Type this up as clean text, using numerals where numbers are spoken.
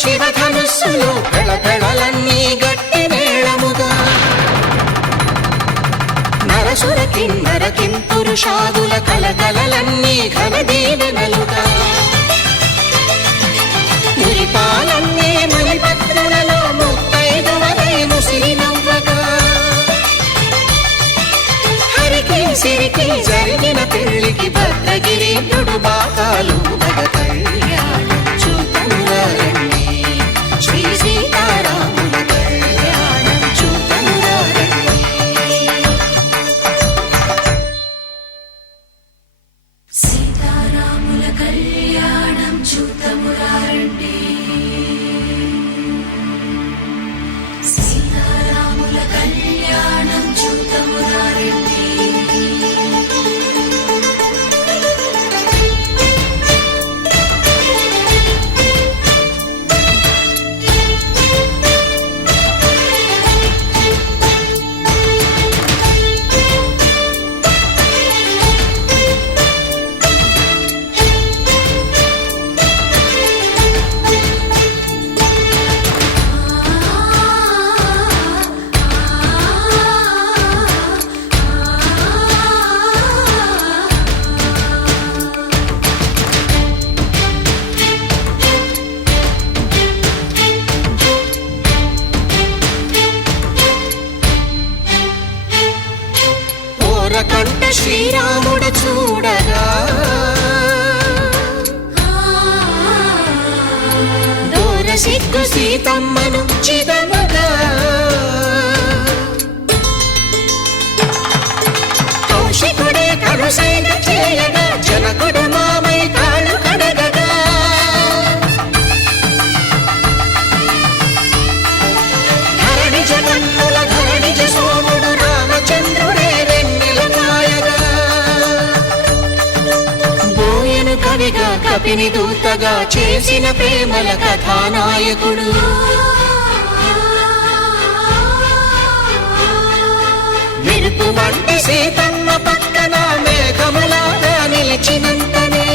శివధనుస్సులు పెళపెళలన్నీ గట్టి మేళముగా నరసుర కిన్నర కింపురుషాదుల కలకలలన్నీ ఘనదీవెనలుగా మురిపాలన్నీ మణిపత్రులలో ముత్తైదువలై ముసిరి నవ్వగా హరికి సిరికి జరిగిన పెళ్లికి భద్రగిరీంద్రుడు బాకాలు కళ్యాణం చూతనురండి శ్రీ సీతారాముల కళ్యాణం చూతనురండి. సీతారాముల కళ్యాణం చూతమురారండి సీతారాముల కళ్యాణం చూతమురారండి. కంట శ్రీరాముడు చూడగా దూర సిగ్గు సీతమ్మను చిదమగా కౌశికుడే కరుసైన చేయగా జనకుడు మామై కాళ్ళు కడగగా ధరణి జగన్నుల ధరణిజ సోముడు రామచంద్రుడే కవిగా కపిని దూతగా చేసిన ప్రేమల కథానాయకుడు మెరుపు వంటి సీతమ్మ పక్కన మేఘములాగా నిలిచినంతనే